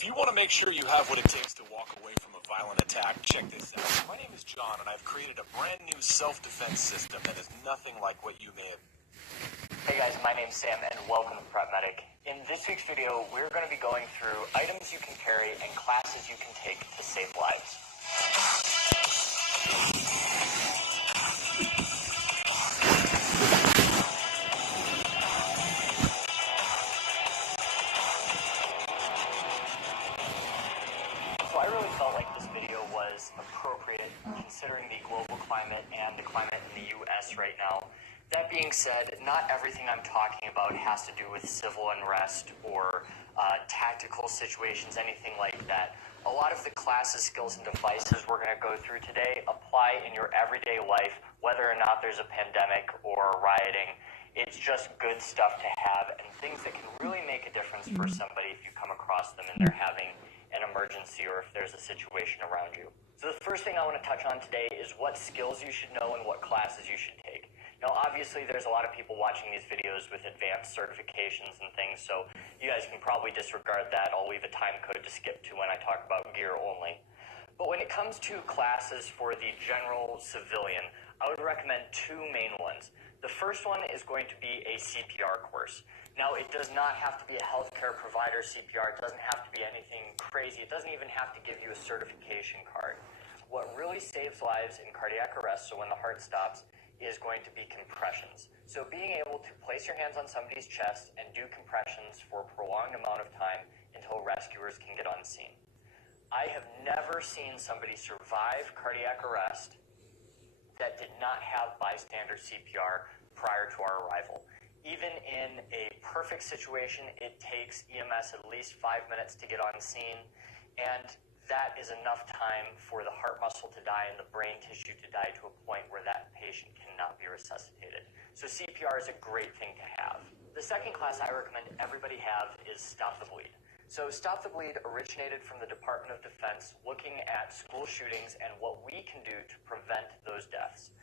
If you want to make sure you have what it takes to walk away from a violent attack, check this out. My name is John, and I've created a brand new self-defense system that is nothing like what you may have. Hey guys, my name's Sam, and welcome to Prep Medic. In this week's video, we're going to be going through items you can carry and classes you can take to save lives. So I really felt like this video was appropriate considering the global climate and the climate in the US right now. That being said, not everything I'm talking about has to do with civil unrest or tactical situations, anything like that. A lot of the classes, skills, and devices we're going to go through today apply in your everyday life, whether or not there's a pandemic or rioting. It's just good stuff to have and things that can really make a difference for somebody if you come across them and they're having an emergency or if there's a situation around you. So the first thing I want to touch on today is what skills you should know and what classes you should take. Now, obviously, there's a lot of people watching these videos with advanced certifications and things, so you guys can probably disregard that. I'll leave a time code to skip to when I talk about gear only. But when it comes to classes for the general civilian, I would recommend two main ones. The first one is going to be a CPR course. Now, it does not have to be a healthcare provider CPR. It doesn't have to be anything crazy. It doesn't even have to give you a certification card. What really saves lives in cardiac arrest, so when the heart stops, is going to be compressions. So being able to place your hands on somebody's chest and do compressions for a prolonged amount of time until rescuers can get on scene. I have never seen somebody survive cardiac arrest that did not have bystander CPR prior to our arrival. Even in a perfect situation, it takes EMS at least 5 minutes to get on scene, and that is enough time for the heart muscle to die and the brain tissue to die to a point where that patient cannot be resuscitated. So CPR is a great thing to have. The second class I recommend everybody have is Stop the Bleed. So Stop the Bleed originated from the Department of Defense, looking at school shootings and what we can do to prevent those deaths.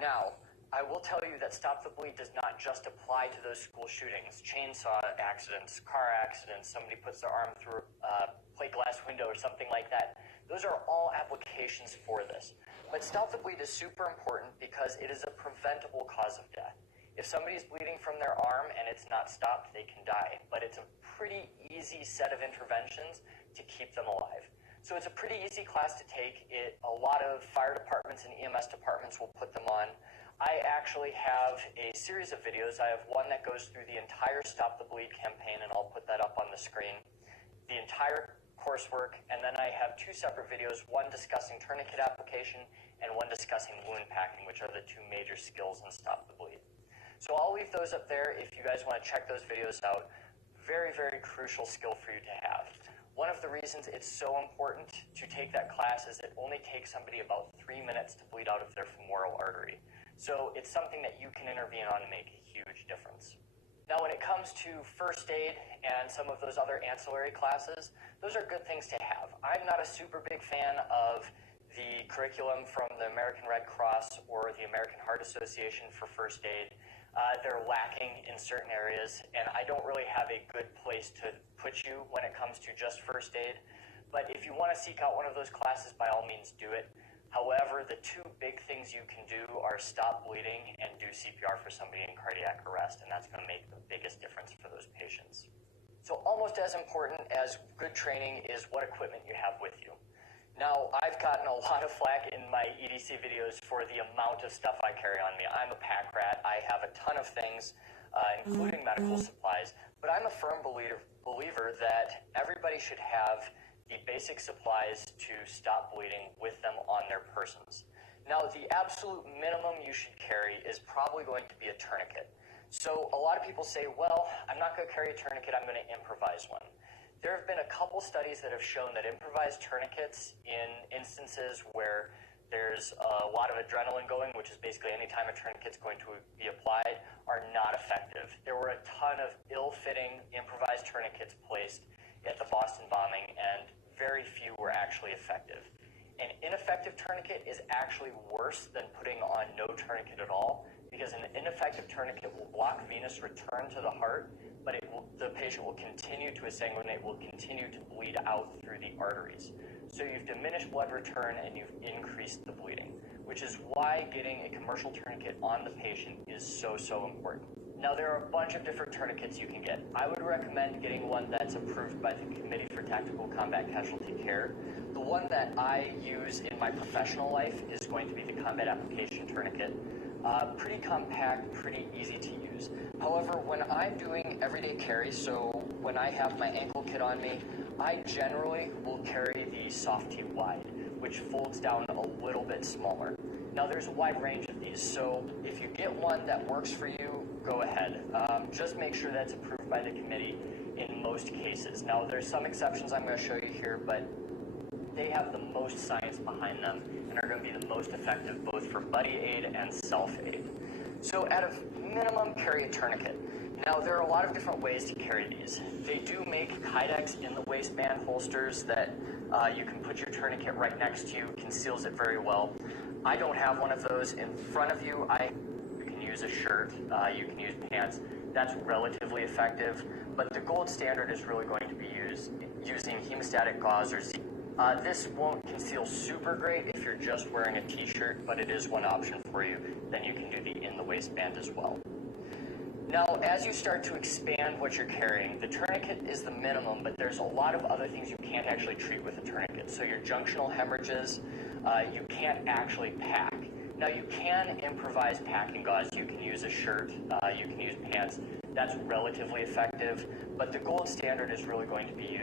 Now, I will tell you that Stop the Bleed does not just apply to those school shootings, chainsaw accidents, car accidents, somebody puts their arm through a plate glass window or something like that. Those are all applications for this. But Stop the Bleed is super important because it is a preventable cause of death. If somebody's bleeding from their arm and it's not stopped, they can die. But it's a pretty easy set of interventions to keep them alive. So it's a pretty easy class to take. A lot of fire departments and EMS departments will put them on. I actually have a series of videos. I have one that goes through the entire Stop the Bleed campaign, and I'll put that up on the screen. The entire coursework, and then I have two separate videos, one discussing tourniquet application and one discussing wound packing, which are the two major skills in Stop the Bleed. So I'll leave those up there if you guys want to check those videos out. Very, very crucial skill for you to have. One of the reasons it's so important to take that class is it only takes somebody about 3 minutes to bleed out of their femoral artery. So it's something that you can intervene on and make a huge difference. Now, when it comes to first aid and some of those other ancillary classes, those are good things to have. I'm not a super big fan of the curriculum from the American Red Cross or the American Heart Association for first aid. They're lacking in certain areas, and I don't really have a good place to put you when it comes to just first aid. But if you want to seek out one of those classes, by all means do it. However, the two big things you can do are stop bleeding and do CPR for somebody in cardiac arrest, and that's going to make the biggest difference for those patients. So almost as important as good training is what equipment you have with you. Now, I've gotten a lot of flack in my EDC videos for the amount of stuff I carry on me. I'm a pack rat. I have a ton of things, including medical supplies, but I'm a firm believer that everybody should have the basic supplies to stop bleeding with them on their persons. Now, the absolute minimum you should carry is probably going to be a tourniquet. So a lot of people say, well, I'm not going to carry a tourniquet, I'm going to improvise one. There have been a couple studies that have shown that improvised tourniquets in instances where there's a lot of adrenaline going, which is basically any time a tourniquet's going to be applied, are not effective. There were a ton of ill-fitting improvised tourniquets placed at the Boston bombing, and very few were actually effective. An ineffective tourniquet is actually worse than putting on no tourniquet at all, because an ineffective tourniquet will block venous return to the heart, but it will the patient will continue to sanguinate, will continue to bleed out through the arteries. So you've diminished blood return and you've increased the bleeding, which is why getting a commercial tourniquet on the patient is so important. Now, there are a bunch of different tourniquets you can get. I would recommend getting one that's approved by the Committee for Tactical Combat Casualty Care. The one that I use in my professional life is going to be the Combat Application Tourniquet. Pretty compact, pretty easy to use. However, when I'm doing everyday carry, so when I have my ankle kit on me, I generally will carry the Softy Wide, which folds down a little bit smaller. Now, there's a wide range of these, so if you get one that works for you, go ahead. Just make sure that's approved by the committee in most cases. Now, there's some exceptions I'm going to show you here, but they have the most science behind them and are going to be the most effective both for buddy aid and self-aid. So at a minimum, carry a tourniquet. Now, there are a lot of different ways to carry these. They do make Kydex in the waistband holsters that you can put your tourniquet right next to you, conceals it very well. I don't have one of those in front of you. You can use a shirt, you can use pants. That's relatively effective, but the gold standard is really going to be using hemostatic gauze or Z. This won't conceal super great if you're just wearing a t-shirt, but it is one option for you. Then you can do the in the waistband as well. Now, as you start to expand what you're carrying, the tourniquet is the minimum, but there's a lot of other things you can't actually treat with a tourniquet. So your junctional hemorrhages, you can't actually pack. Now, you can improvise packing gauze. You can use a shirt, you can use pants. That's relatively effective, but the gold standard is really going to be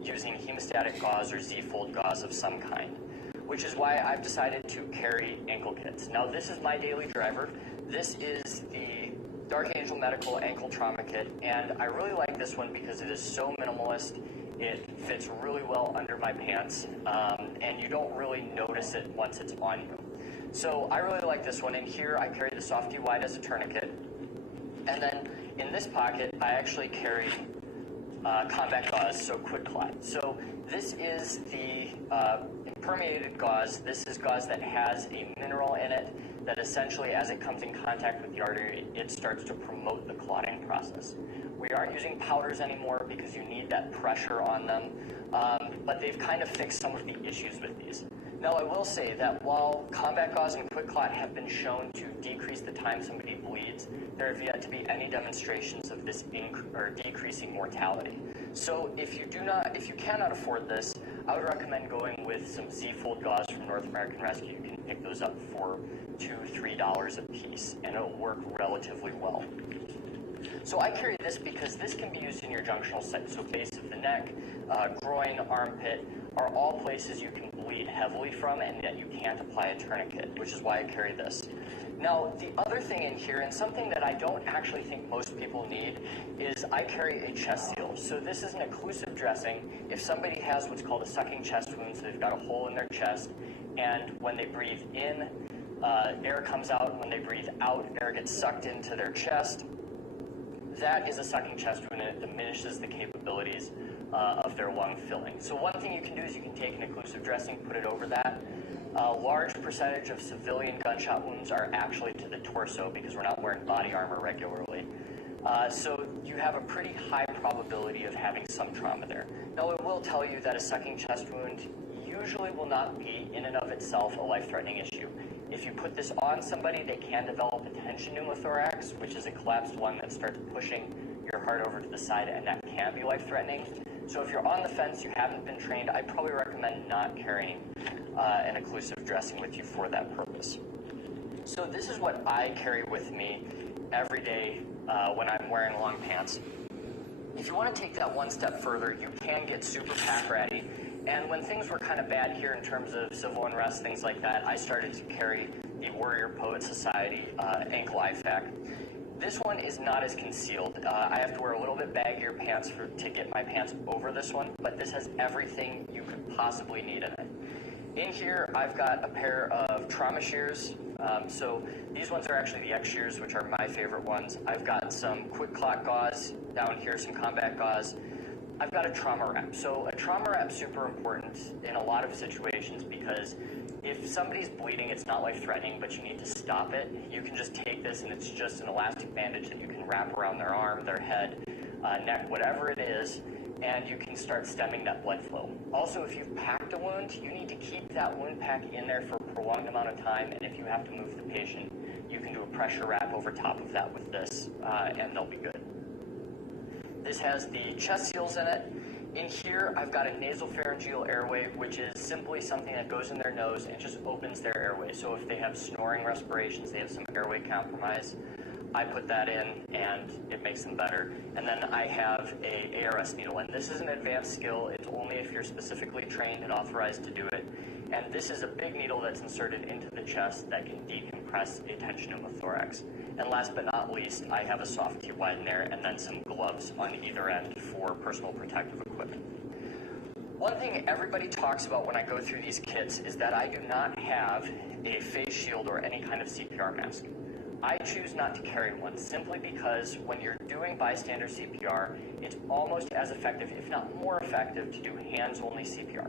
using hemostatic gauze or Z-fold gauze of some kind, which is why I've decided to carry ankle kits. Now, this is my daily driver. This is the Dark Angel Medical Ankle Trauma Kit, and I really like this one because it is so minimalist. It fits really well under my pants, and you don't really notice it once it's on you. So I really like this one. In here, I carry the Softy Wide as a tourniquet, and then in this pocket, I actually carry combat gauze, so QuikClot. So this is the impermeated gauze. This is gauze that has a mineral in it that essentially, as it comes in contact with the artery, it starts to promote the clotting process. We aren't using powders anymore because you need that pressure on them, but they've kind of fixed some of the issues with these. Now, I will say that while combat gauze and QuikClot have been shown to decrease the time somebody bleeds, there have yet to be any demonstrations of this decreasing mortality. So if you cannot afford this, I would recommend going with some Z-fold gauze from North American Rescue. You can pick those up for $2-3 a piece, and it'll work relatively well. So I carry this because this can be used in your junctional site. So base of the neck, groin, armpit are all places you can bleed heavily from and yet you can't apply a tourniquet, which is why I carry this. Now, the other thing in here, and something that I don't actually think most people need, is I carry a chest seal. So this is an occlusive dressing. If somebody has what's called a sucking chest wound, so they've got a hole in their chest, and when they breathe in, air comes out. When they breathe out, air gets sucked into their chest. That is a sucking chest wound, and it diminishes the capabilities of their lung filling. So one thing you can do is you can take an occlusive dressing, put it over that. A large percentage of civilian gunshot wounds are actually to the torso because we're not wearing body armor regularly. So you have a pretty high probability of having some trauma there. Now, I will tell you that a sucking chest wound usually will not be in and of itself a life-threatening issue. If you put this on somebody, they can develop a tension pneumothorax, which is a collapsed lung that starts pushing your heart over to the side, and that can be life-threatening. So if you're on the fence, you haven't been trained, I probably recommend not carrying an occlusive dressing with you for that purpose. So this is what I carry with me every day when I'm wearing long pants. If you want to take that one step further, you can get super pack ratty. And when things were kind of bad here in terms of civil unrest, things like that, I started to carry the Warrior Poet Society ankle IFAK. This one is not as concealed. I have to wear a little bit baggier pants to get my pants over this one, but this has everything you could possibly need in it. In here, I've got a pair of trauma shears. So these ones are actually the X shears, which are my favorite ones. I've got some QuikClot gauze down here, some combat gauze. I've got a trauma wrap. So a trauma wrap is super important in a lot of situations because if somebody's bleeding, it's not life-threatening, but you need to stop it. You can just take this, and it's just an elastic bandage that you can wrap around their arm, their head. neck, whatever it is, and you can start stemming that blood flow. Also, if you've packed a wound, you need to keep that wound pack in there for a prolonged amount of time, and if you have to move the patient, you can do a pressure wrap over top of that with this, and they'll be good. This has the chest seals in it. In here, I've got a nasopharyngeal airway, which is simply something that goes in their nose and just opens their airway. So if they have snoring respirations, they have some airway compromise, I put that in and it makes them better. And then I have a ARS needle, and this is an advanced skill. It's only if you're specifically trained and authorized to do it. And this is a big needle that's inserted into the chest that can decompress the tension of the thorax. And last but not least, I have a soft T-wide in there and then some gloves on either end for personal protective equipment. One thing everybody talks about when I go through these kits is that I do not have a face shield or any kind of CPR mask. I choose not to carry one simply because when you're doing bystander CPR, it's almost as effective, if not more effective, to do hands-only CPR.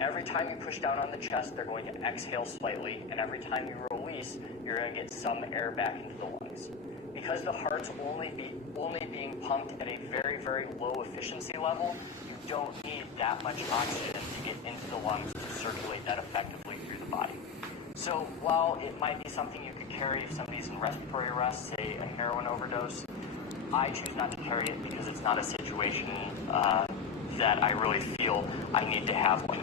Every time you push down on the chest, they're going to exhale slightly, and every time you release, you're going to get some air back into the lungs. Because the heart's only being pumped at a very, very low efficiency level, you don't need that much oxygen to get into the lungs to circulate that effectively through the body. So while it might be something you could carry if somebody's in respiratory arrest, say a heroin overdose, I choose not to carry it because it's not a situation that I really feel I need to have one.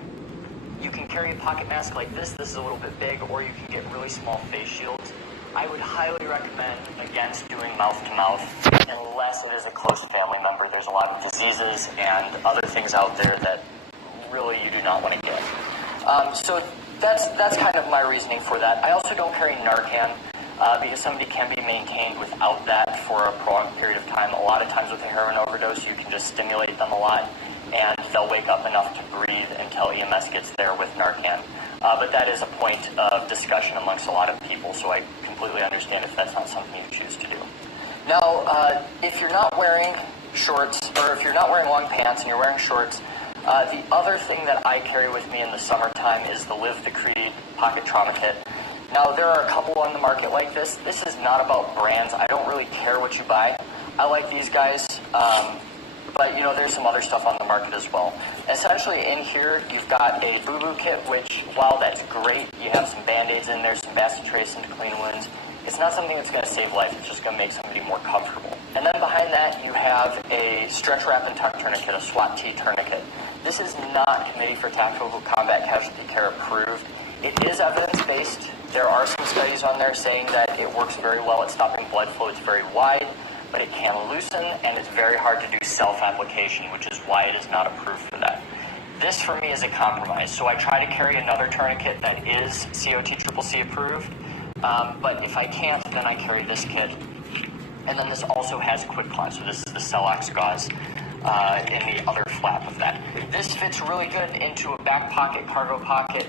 You can carry a pocket mask like this. This is a little bit big, or you can get really small face shields. I would highly recommend against doing mouth-to-mouth unless it is a close family member. There's a lot of diseases and other things out there that really you do not want to get. So that's kind of my reasoning for that. I also don't carry Narcan because somebody can be maintained without that for a prolonged period of time. A lot of times with a heroin overdose, you can just stimulate them a lot, and they'll wake up enough to breathe until EMS gets there with Narcan. But that is a point of discussion amongst a lot of people, so I completely understand if that's not something you choose to do. Now, if you're not wearing shorts, or if you're not wearing long pants and you're wearing shorts, the other thing that I carry with me in the summertime is the Live the Creed Pocket Trauma Kit. Now, there are a couple on the market like this. This is not about brands. I don't really care what you buy. I like these guys, but, you know, there's some other stuff on the market as well. Essentially, in here, you've got a boo-boo kit, which, while that's great, you have some Band-Aids in there, some Bacitracin to clean wounds. It's not something that's going to save life. It's just going to make somebody more comfortable. And then behind that, you have a stretch wrap and tuck tourniquet, a SWAT T tourniquet. This is not Committee for Tactical Combat Casualty Care approved. It is evidence-based. There are some studies on there saying that it works very well at stopping blood flow. It's very wide, but it can loosen, and it's very hard to do self-application, which is why it is not approved for that. This, for me, is a compromise. So I try to carry another tourniquet that is COTCCC approved, but if I can't, then I carry this kit. And then this also has quick clot, so this is the Celox gauze in the other flap of that. This fits really good into a back pocket, cargo pocket,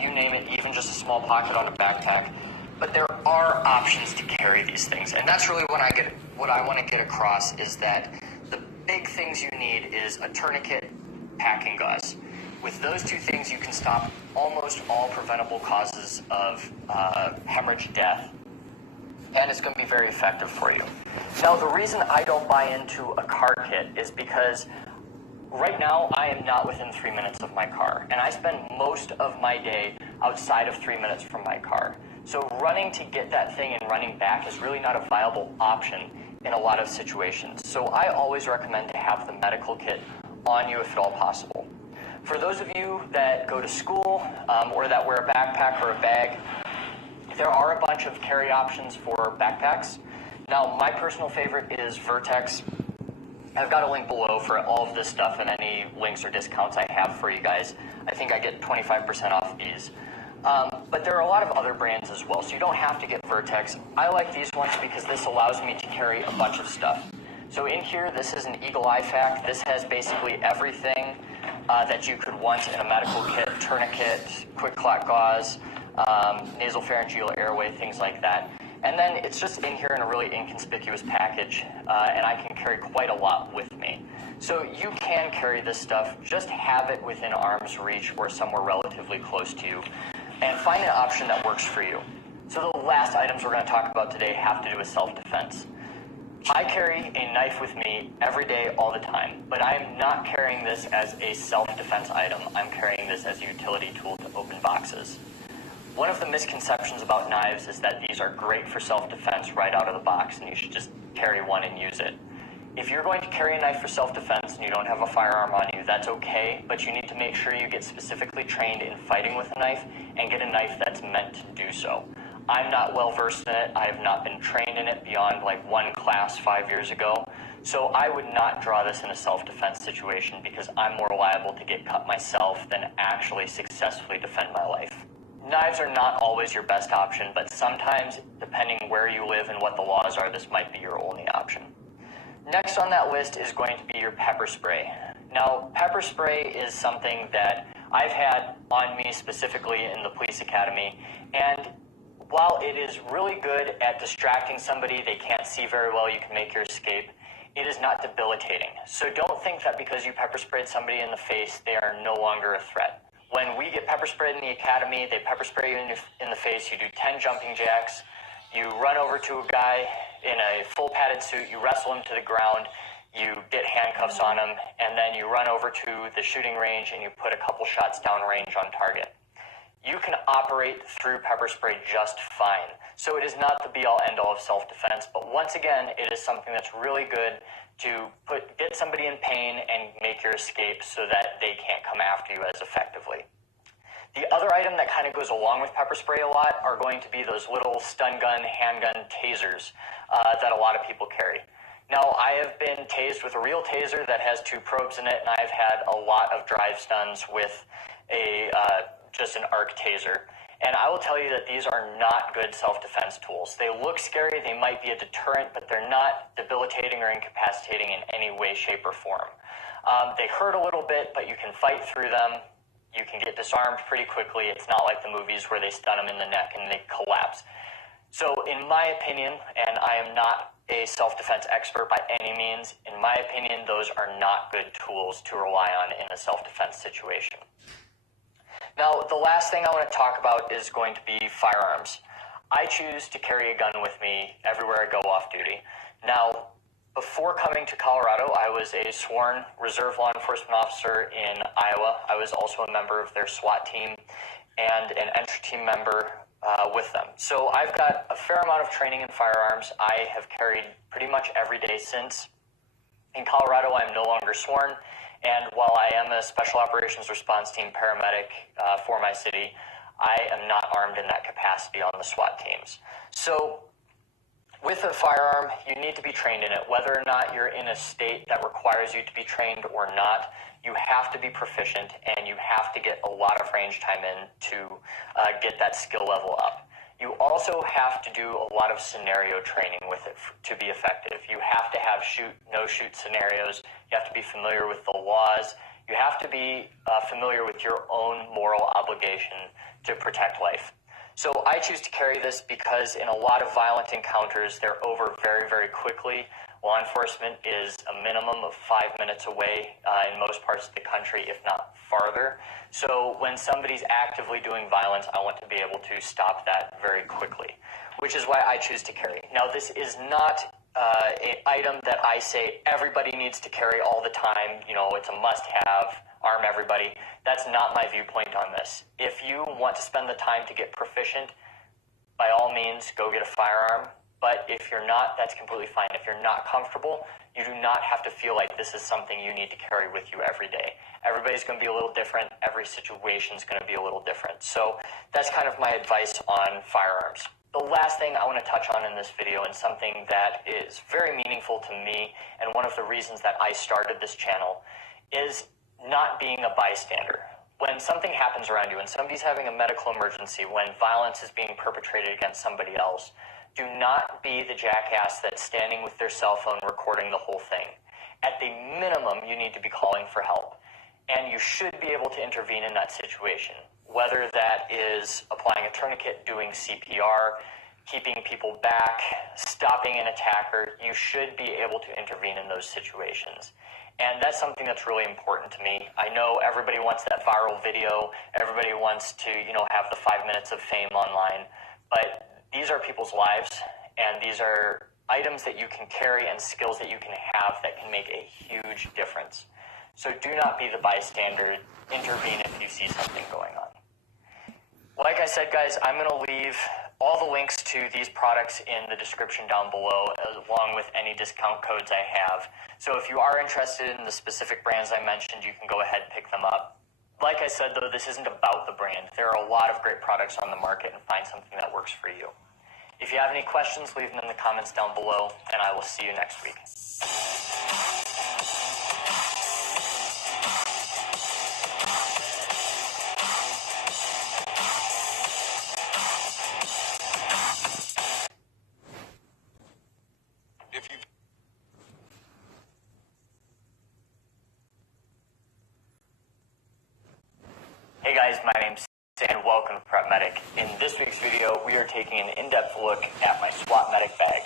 you name it, even just a small pocket on a backpack. But there are options to carry these things, and that's really what I want to get across is that the big things you need is a tourniquet, packing gauze. With those two things, you can stop almost all preventable causes of hemorrhage, death, and it's going to be very effective for you. Now, the reason I don't buy into a car kit is because right now I am not within 3 minutes of my car, and I spend most of my day outside of 3 minutes from my car. So running to get that thing and running back is really not a viable option in a lot of situations. So I always recommend to have the medical kit on you if at all possible. For those of you that go to school or that wear a backpack or a bag, there are a bunch of carry options for backpacks. Now, my personal favorite is Vertex. I've got a link below for all of this stuff and any links or discounts I have for you guys. I think I get 25% off these. But there are a lot of other brands as well, so you don't have to get Vertex. I like these ones because this allows me to carry a bunch of stuff. So in here, this is an Eagle IFAC. This has basically everything that you could want in a medical kit, tourniquet, quick clot gauze, nasopharyngeal airway, things like that. And then it's just in here in a really inconspicuous package, and I can carry quite a lot with me. So you can carry this stuff, just have it within arm's reach or somewhere relatively close to you, and find an option that works for you. So the last items we're going to talk about today have to do with self-defense. I carry a knife with me every day, all the time, but I am not carrying this as a self-defense item. I'm carrying this as a utility tool to open boxes. One of the misconceptions about knives is that these are great for self-defense right out of the box, and you should just carry one and use it. If you're going to carry a knife for self-defense and you don't have a firearm on you, that's okay, but you need to make sure you get specifically trained in fighting with a knife and get a knife that's meant to do so. I'm not well versed in it. I have not been trained in it beyond like one class 5 years ago. So I would not draw this in a self-defense situation because I'm more liable to get cut myself than actually successfully defend my life. Knives are not always your best option, but sometimes, depending where you live and what the laws are, this might be your only option. Next on that list is going to be your pepper spray. Now, pepper spray is something that I've had on me specifically in the police academy, and while it is really good at distracting somebody, they can't see very well, you can make your escape, it is not debilitating. So don't think that because you pepper sprayed somebody in the face, they are no longer a threat. When we get pepper sprayed in the academy, they pepper spray you in the face, you do 10 jumping jacks, you run over to a guy in a full padded suit, you wrestle him to the ground, you get handcuffs on him, and then you run over to the shooting range and you put a couple shots downrange on target. You can operate through pepper spray just fine. So it is not the be-all end-all of self-defense, but once again, it is something that's really good to get somebody in pain and make your escape so that they can't come after you as effectively. The other item that kind of goes along with pepper spray a lot are going to be those little stun gun, handgun tasers that a lot of people carry. Now, I have been tased with a real taser that has 2 probes in it, and I've had a lot of drive stuns with just an arc taser. And I will tell you that these are not good self-defense tools. They look scary, they might be a deterrent, but they're not debilitating or incapacitating in any way, shape, or form. They hurt a little bit, but you can fight through them. You can get disarmed pretty quickly. It's not like the movies where they stun them in the neck and they collapse. So in my opinion, and I am not a self-defense expert by any means, in my opinion, those are not good tools to rely on in a self-defense situation. Now, the last thing I want to talk about is going to be firearms. I choose to carry a gun with me everywhere I go off duty. Now, before coming to Colorado, I was a sworn reserve law enforcement officer in Iowa. I was also a member of their SWAT team and an entry team member with them. So I've got a fair amount of training in firearms. I have carried pretty much every day since. In Colorado, I'm no longer sworn. And while I am a Special Operations Response Team paramedic for my city, I am not armed in that capacity on the SWAT teams. So with a firearm, you need to be trained in it. Whether or not you're in a state that requires you to be trained or not, you have to be proficient and you have to get a lot of range time in to get that skill level up. You also have to do a lot of scenario training with it to be effective. You have to have shoot, no shoot scenarios. You have to be familiar with the laws. You have to be familiar with your own moral obligation to protect life. So I choose to carry this because in a lot of violent encounters, they're over very, very quickly. Law enforcement is a minimum of 5 minutes away in most parts of the country, if not farther. So when somebody's actively doing violence, I want to be able to stop that very quickly, which is why I choose to carry. Now, this is not an item that I say everybody needs to carry all the time. You know, it's a must-have, arm everybody. That's not my viewpoint on this. If you want to spend the time to get proficient, by all means, go get a firearm. But if you're not, that's completely fine. If you're not comfortable, you do not have to feel like this is something you need to carry with you every day. Everybody's going to be a little different. Every situation is going to be a little different. So that's kind of my advice on firearms. The last thing I want to touch on in this video, and something that is very meaningful to me, and one of the reasons that I started this channel, is not being a bystander. When something happens around you, when somebody's having a medical emergency, when violence is being perpetrated against somebody else, do not be the jackass that's standing with their cell phone recording the whole thing. At the minimum, you need to be calling for help. And you should be able to intervene in that situation. Whether that is applying a tourniquet, doing CPR, keeping people back, stopping an attacker, you should be able to intervene in those situations. And that's something that's really important to me. I know everybody wants that viral video. Everybody wants to, have the 5 minutes of fame online. But these are people's lives, and these are items that you can carry and skills that you can have that can make a huge difference. So do not be the bystander. Intervene if you see something going on. Like I said, guys, I'm going to leave all the links to these products in the description down below, along with any discount codes I have. So if you are interested in the specific brands I mentioned, you can go ahead and pick them up. Like I said, though, this isn't about the brand. There are a lot of great products on the market, and find something that works for you. If you have any questions, leave them in the comments down below, and I will see you next week. If you Hey guys, my name's Sam and welcome to Prep Medic. In this week's video, we are taking an in-depth look at my SWAT Medic bag.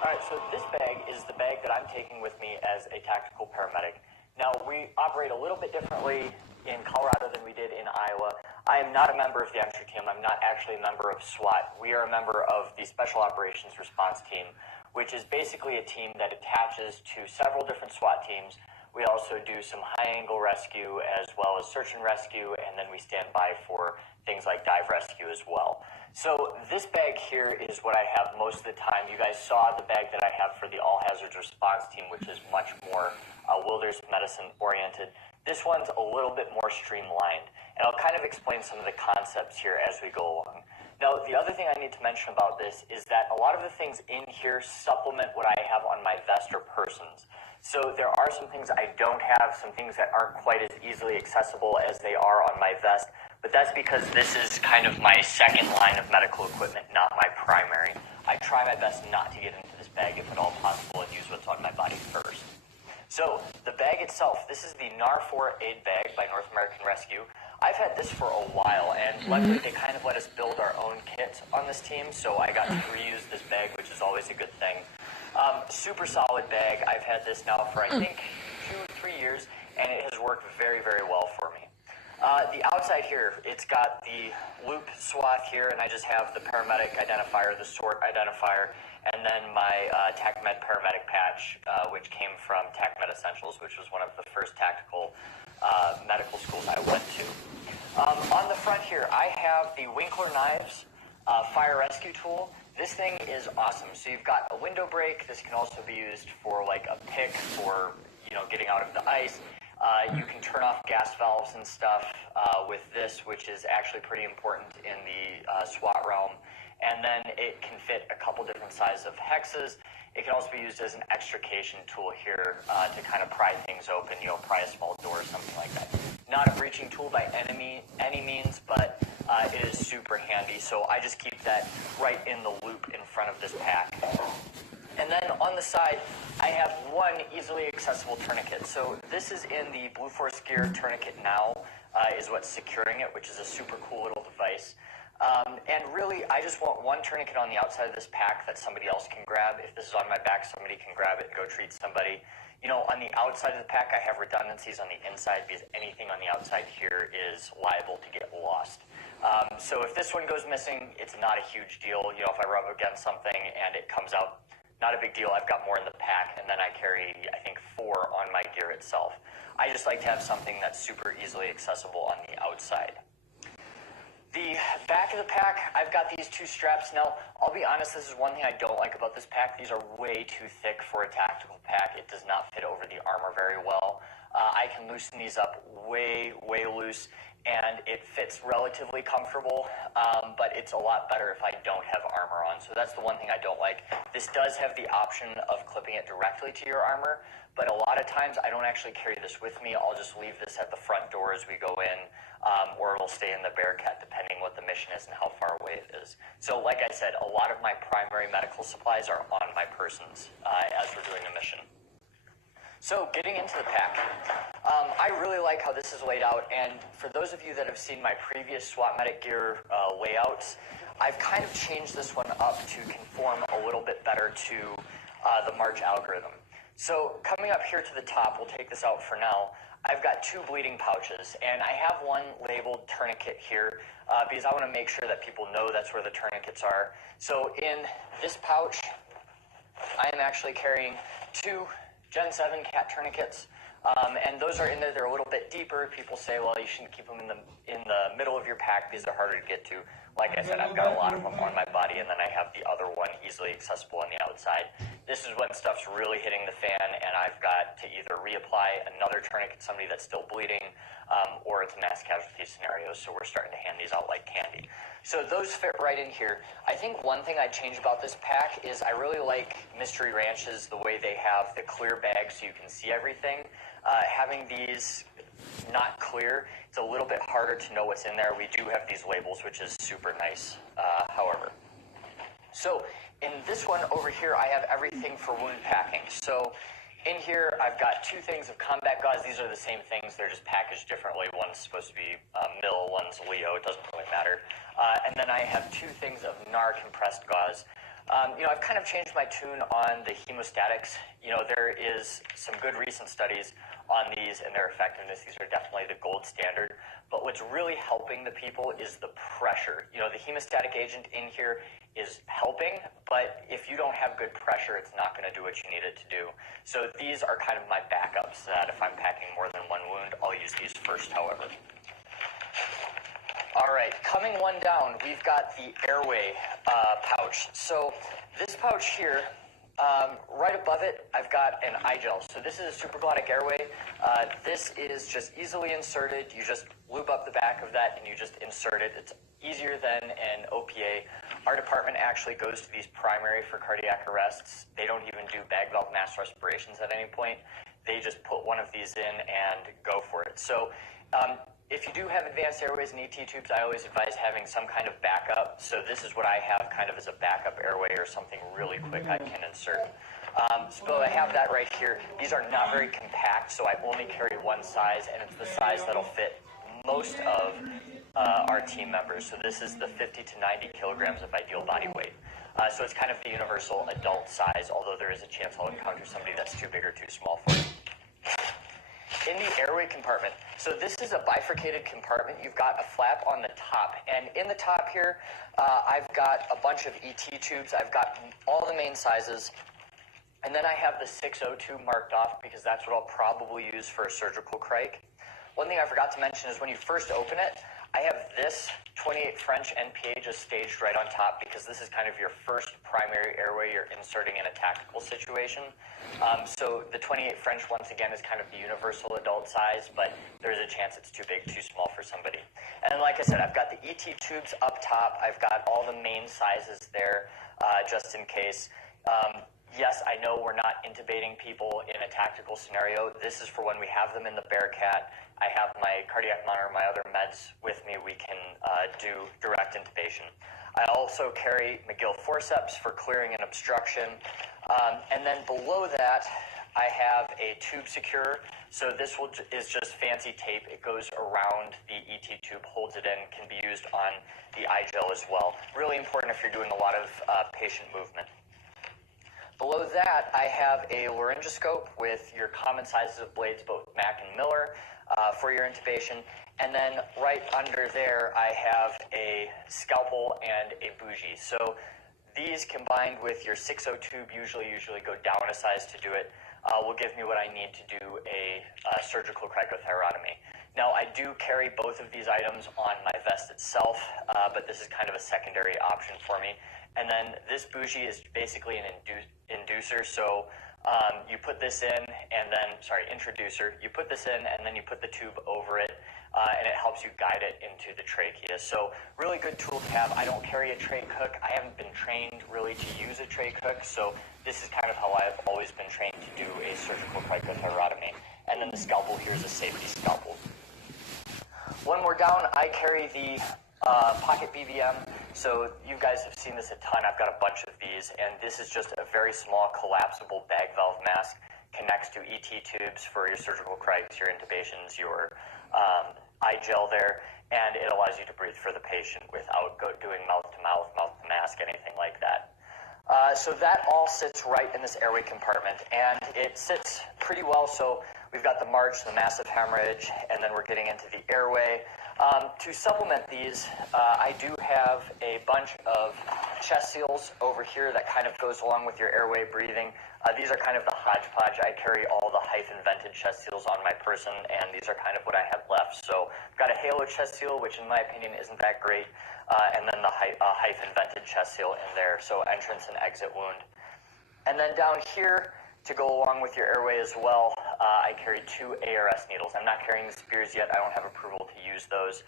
Alright, so this bag is the bag that I'm taking with me as a tactical paramedic. Now, we operate a little bit differently in Colorado than we did in Iowa. I am not a member of the entry team. I'm not actually a member of SWAT. We are a member of the Special Operations Response Team, which is basically a team that attaches to several different SWAT teams. We also do some high-angle rescue as well as search and rescue, and then we stand by for things like dive rescue as well. So this bag here is what I have most of the time. You guys saw the bag that I have for the All Hazards Response Team, which is much more wilderness medicine oriented. This one's a little bit more streamlined, and I'll kind of explain some of the concepts here as we go along. Now, the other thing I need to mention about this is that a lot of the things in here supplement what I have on my vest or persons. So there are some things I don't have, some things that aren't quite as easily accessible as they are on my vest, but that's because this is kind of my second line of medical equipment, not my primary. I try my best not to get into this bag if at all possible and use what's on my body first. So the bag itself, this is the NAR4 aid bag by North American Rescue. I've had this for a while, and luckily they kind of let us build our own kit on this team, so I got to reuse this bag, which is always a good thing. Super solid bag. I've had this now for I think 2 or 3 years, and it has worked very, very well for me. The outside here, it's got the loop swath here, and I just have the paramedic identifier, the SORT identifier, and then my TacMed paramedic patch, which came from TacMed Essentials, which was one of the first tactical medical schools I went to. On the front here, I have the Winkler Knives fire rescue tool. This thing is awesome. So you've got a window break. This can also be used for like a pick for, getting out of the ice. You can turn off gas valves and stuff with this, which is actually pretty important in the SWAT realm. And then it can fit a couple different sizes of hexes. It can also be used as an extrication tool here to kind of pry things open, pry a small door or something like that. Not a breaching tool by any means, but it is super handy. So I just keep that right in the loop in front of this pack. And then on the side, I have one easily accessible tourniquet. So this is in the Blue Force Gear Tourniquet Now, is what's securing it, which is a super cool little device. And really, I just want one tourniquet on the outside of this pack that somebody else can grab. If this is on my back, somebody can grab it and go treat somebody. On the outside of the pack, I have redundancies on the inside because anything on the outside here is liable to get lost. So if this one goes missing, it's not a huge deal. If I rub against something and it comes out, not a big deal. I've got more in the pack, and then I carry, I think, 4 on my gear itself. I just like to have something that's super easily accessible on the outside. The back of the pack, I've got these 2 straps. Now, I'll be honest, this is one thing I don't like about this pack. These are way too thick for a tactical pack. It does not fit over the armor very well. I can loosen these up way, way loose, and it fits relatively comfortable, but it's a lot better if I don't have armor on. So that's the one thing I don't like. This does have the option of clipping it directly to your armor, but a lot of times I don't actually carry this with me. I'll just leave this at the front door as we go in, or it'll stay in the Bearcat depending what the mission is and how far away it is. So like I said, a lot of my primary medical supplies are on my persons as we're doing the mission. So getting into the pack, I really like how this is laid out, and for those of you that have seen my previous SWAT Medic gear layouts, I've kind of changed this one up to conform a little bit better to the March algorithm. So coming up here to the top, we'll take this out for now. I've got 2 bleeding pouches, and I have one labeled tourniquet here because I want to make sure that people know that's where the tourniquets are. So in this pouch, I am actually carrying 2 Gen 7 cat tourniquets, and those are in there. They're a little bit deeper. People say, well, you shouldn't keep them in the middle of your pack because they're harder to get to. Like I said, I've got a lot of them on my body, and then I have the other one easily accessible on the outside. This is when stuff's really hitting the fan, and I've got to either reapply another tourniquet to somebody that's still bleeding, or it's a mass casualty scenario, so we're starting to hand these out like candy. So those fit right in here. I think one thing I'd change about this pack is I really like Mystery Ranch's, the way they have the clear bag so you can see everything. Having these not clear, it's a little bit harder to know what's in there. We do have these labels, which is super nice, however. So in this one over here, I have everything for wound packing. So in here, I've got 2 things of combat gauze. These are the same things. They're just packaged differently. One's supposed to be Mill, one's Leo. It doesn't really matter. And then I have 2 things of NAR compressed gauze. I've kind of changed my tune on the hemostatics. There is some good recent studies on these and their effectiveness. These are definitely the gold standard. But what's really helping the people is the pressure. The hemostatic agent in here is helping, but if you don't have good pressure, it's not going to do what you need it to do. So these are kind of my backups that if I'm packing more than one wound, I'll use these first, however. All right, coming one down, we've got the airway pouch. So this pouch here, right above it, I've got an eye gel. So this is a supraglottic airway. This is just easily inserted. You just lube up the back of that and you just insert it. It's easier than an OPA. Our department actually goes to these primary for cardiac arrests. They don't even do bag valve mass respirations at any point. They just put one of these in and go for it. So if you do have advanced airways and ET tubes, I always advise having some kind of backup. So this is what I have kind of as a backup airway or something really quick I can insert. So I have that right here. These are not very compact, so I only carry one size, and it's the size that'll fit most of our team members. So this is the 50 to 90 kilograms of ideal body weight. So it's kind of the universal adult size, although there is a chance I'll encounter somebody that's too big or too small for it. In the airway compartment, so this is a bifurcated compartment. You've got a flap on the top, and in the top here, I've got a bunch of ET tubes. I've got all the main sizes, and then I have the 602 marked off because that's what I'll probably use for a surgical crike. One thing I forgot to mention is when you first open it, I have this 28 French NPA just staged right on top because this is kind of your first primary airway you're inserting in a tactical situation. So the 28 French, once again, is kind of the universal adult size, but there's a chance it's too big, too small for somebody. And like I said, I've got the ET tubes up top. I've got all the main sizes there just in case. Yes, I know we're not intubating people in a tactical scenario. This is for when we have them in the Bearcat. I have my cardiac monitor, my other meds with me. We can do direct intubation. I also carry McGill forceps for clearing an obstruction. And then below that, I have a tube secure. So this is just fancy tape. It goes around the ET tube, holds it in, can be used on the eye gel as well. Really important if you're doing a lot of patient movement. Below that, I have a laryngoscope with your common sizes of blades, both Mac and Miller, for your intubation. And then right under there, I have a scalpel and a bougie. So these combined with your 602 tube usually go down a size to do it, will give me what I need to do a surgical cricothyrotomy. Now, I do carry both of these items on my vest itself, but this is kind of a secondary option for me. And then this bougie is basically an inducer. So you put this in and then, introducer. You put this in and then you put the tube over it, and it helps you guide it into the trachea. So really good tool to have. I don't carry a trach hook. I haven't been trained really to use a trach hook. So this is kind of how I've always been trained to do a surgical cricothyrotomy. And then the scalpel here is a safety scalpel. One more down, I carry the pocket BVM. So you guys have seen this a ton. I've got a bunch of these, and this is just a very small collapsible bag valve mask. Connects to ET tubes for your surgical crikes, your intubations, your eye gel there, and it allows you to breathe for the patient without doing mouth to mouth, mouth to mask, anything like that. So that all sits right in this airway compartment, and it sits pretty well. So we've got the march, the massive hemorrhage, and then we're getting into the airway. To supplement these, I do have a bunch of chest seals over here that kind of goes along with your airway breathing. These are kind of the hodgepodge. I carry all the hyphen-vented chest seals on my person, and these are kind of what I have left. So I've got a halo chest seal, which in my opinion isn't that great, and then the hyphen-vented chest seal in there, so entrance and exit wound. And then down here, to go along with your airway as well, I carry 2 ARS needles. I'm not carrying the spears yet. I don't have approval to use those.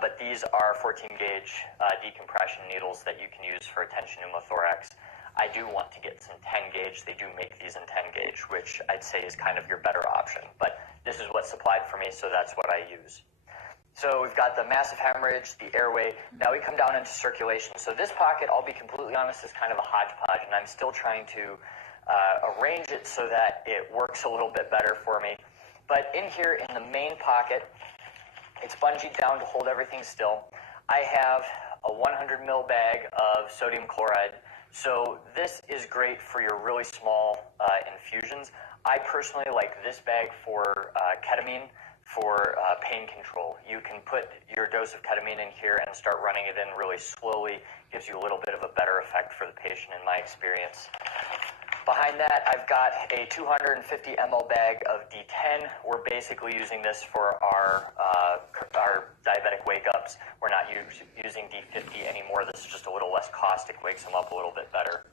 But these are 14-gauge decompression needles that you can use for a tension pneumothorax. I do want to get some 10-gauge. They do make these in 10-gauge, which I'd say is kind of your better option. But this is what's supplied for me, so that's what I use. So we've got the massive hemorrhage, the airway. Now we come down into circulation. So this pocket, I'll be completely honest, is kind of a hodgepodge, and I'm still trying to arrange it so that it works a little bit better for me. But in here, in the main pocket, it's bungeed down to hold everything still. I have a 100 ml bag of sodium chloride. So this is great for your really small infusions. I personally like this bag for ketamine, for pain control. You can put your dose of ketamine in here and start running it in really slowly. Gives you a little bit of a better effect for the patient in my experience. Behind that, I've got a 250 ml bag of D10. We're basically using this for our diabetic wake-ups. We're not using D50 anymore. This is just a little less caustic, wakes them up a little bit better.